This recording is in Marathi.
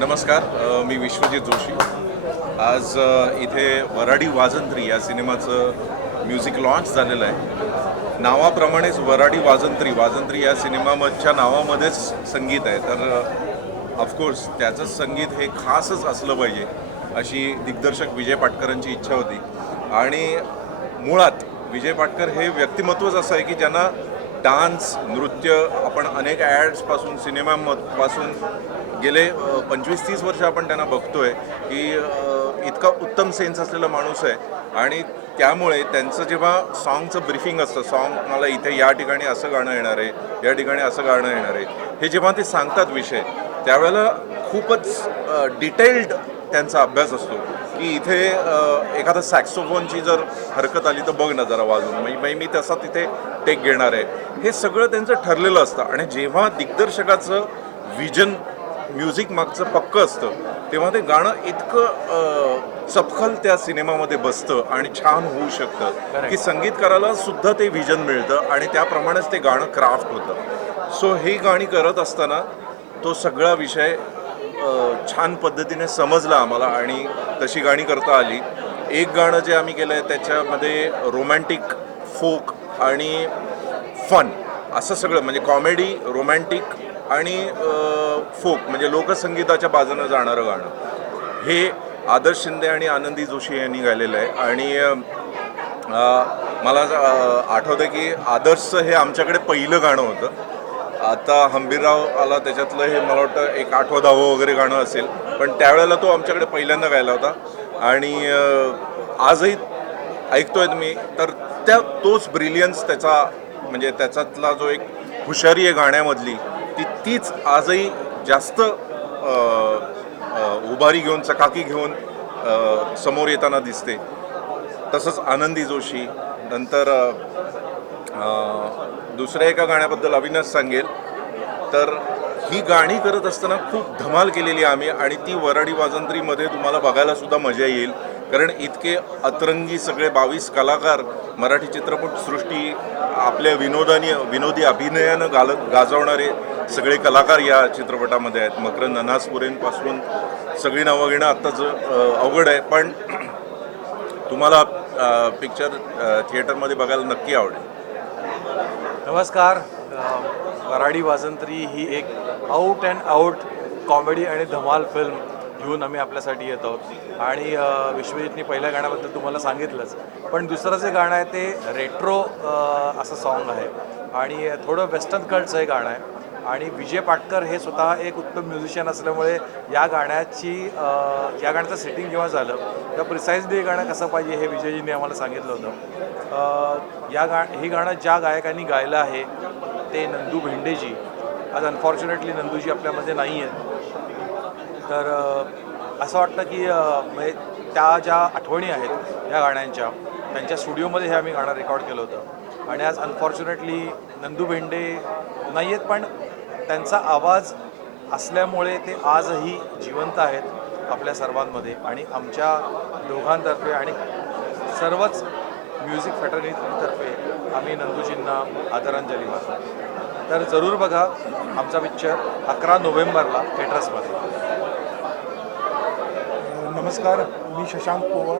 नमस्कार मी विश्वजित जोशी. आज इथे वराडी वाजंत्री या सिनेमाचं म्युझिक लॉन्च झालेलं आहे. नावाप्रमाणेच वराडी वाजंत्री वाजंत्री या सिनेमाच्या नावामध्येच संगीत आहे. तर ऑफकोर्स त्याचं संगीत हे खासच असलं पाहिजे अशी दिग्दर्शक विजय पाटकरांची इच्छा होती. आणि मुळात विजय पाटकर हे व्यक्तिमत्वच असं आहे की ज्यांना डान्स नृत्य आपण अनेक ॲड्सपासून सिनेमापासून गेले पंचवीस तीस वर्ष आपण त्यांना बघतोय की इतका उत्तम सेन्स असलेला माणूस आहे. आणि त्यामुळे त्यांचं जेव्हा सॉन्गचं ब्रिफिंग असतं सॉन्ग मला इथे या ठिकाणी असं गाणं येणार आहे या ठिकाणी असं गाणं येणार आहे हे जेव्हा ते सांगतात विषय त्यावेळेला खूपच डिटेल्ड त्यांचा अभ्यास असतो. की इथे एखादा सॅक्सोफोनची जर हरकत आली तर बघ ना जरा वाजून. म्हणजे मी तसा तिथे टेक घेणार आहे. हे सगळं त्यांचं ठरलेलं असतं. आणि जेव्हा दिग्दर्शकाचं विजन म्युझिक मागचं पक्कं असतं तेव्हा ते गाणं इतकं चपखल त्या सिनेमामध्ये बसतं आणि छान होऊ शकतं. की संगीतकाराला सुद्धा ते विजन मिळतं आणि त्याप्रमाणेच ते गाणं क्राफ्ट होतं. सो ही गाणी करत असताना तो सगळा विषय छान पद्धतीने समजला आम्हाला आणि तशी गाणी करता आली. एक गाणं जे आम्ही केलं आहे त्याच्यामध्ये रोमॅन्टिक फोक आणि फन असं सगळं म्हणजे कॉमेडी रोमॅन्टिक आणि फोक म्हणजे लोकसंगीताच्या बाजूनं जाणारं गाणं. हे आदर्श शिंदे आणि आनंदी जोशी यांनी गायलेलं आहे आणि मला आठवतं की आदर्शचं हे आमच्याकडे पहिलं गाणं होतं. आता हंबीरराव आला त्याच्यातलं हे मला वाटतं एक आठवं दहावं वगैरे गाणं असेल. पण त्यावेळेला तो आमच्याकडे पहिल्यांदा गायला होता. आणि आजही ऐकतोय मी. तर त्या तोच ब्रिलियन्स त्याचा म्हणजे त्याच्यातला जो एक हुशारी आहे गाण्यामधली ती तीच आजही जास्त उभारी घेऊन चकाकी घेऊन समोर येताना दिसते. तसंच आनंदी जोशी नंतर दुसऱ्या एका गाण्याबद्दल अविनाश सांगेल. तर ही गाणी करत असताना खूप धमाल केलेली आम्ही आणि ती वराडी वाजंत्रीमध्ये तुम्हाला बघायला सुद्धा मजा येईल. कारण इतके अतरंगी सगळे बावीस कलाकार मराठी चित्रपटसृष्टी आपल्या विनोदानी विनोदी अभिनयानं गाल गाजवणारे सगळे कलाकार या चित्रपटामध्ये आहेत. मकरंद अनासपुरेंपासून सगळी नावं घेणं आत्ताच अवघड आहे. पण तुम्हाला पिक्चर थिएटरमध्ये बघायला नक्की आवडेल. नमस्कार. वराडी वाजंत्री ही एक आऊट अँड आऊट कॉमेडी आणि धमाल फिल्म घेऊन आम्ही आपल्यासाठी येत आहोत. आणि अ, विश्वजितनी पहिल्या गाण्याबद्दल तुम्हाला सांगितलंच. पण दुसरं जे गाणं आहे ते रेट्रो असं सॉन्ग आहे. आणि थोडं वेस्टर्न कल्टचं हे गाणं आहे. आणि विजय पाटकर हे स्वतः एक उत्तम म्युझिशियन असल्यामुळे या गाण्याची या गाण्याचं सेटिंग जेव्हा झालं तेव्हा प्रिसाईजली हे गाणं कसं पाहिजे हे विजयजींनी आम्हाला सांगितलं होतं. या गा हे गाणं ज्या गायकांनी गायलं आहे ते नंदू भेंडेजी. आज अनफॉर्च्युनेटली नंदूजी आपल्यामध्ये नाही आहेत तर असं वाटतं की म्हणजे त्या ज्या आठवणी आहेत या गाण्यांच्या त्यांच्या स्टुडिओमध्ये हे आम्ही गाणं रेकॉर्ड केलं होतं. आणि आज अनफॉर्च्युनेटली नंदू भेंडे नाही आहेत पण त्यांचा आवाज असल्यामुळे ते आजही जिवंत आहेत आपल्या सर्वांमध्ये आणि आमच्या दोघांतर्फे आणि सर्वच म्युझिक फॅटर्नीतर्फे आम्ही नंदूजींना आदरांजली वाहतो. तर जरूर बघा आमचा पिक्चर अकरा नोव्हेंबरला थिएटर्समध्ये नमस्कार मी शशांक पोवार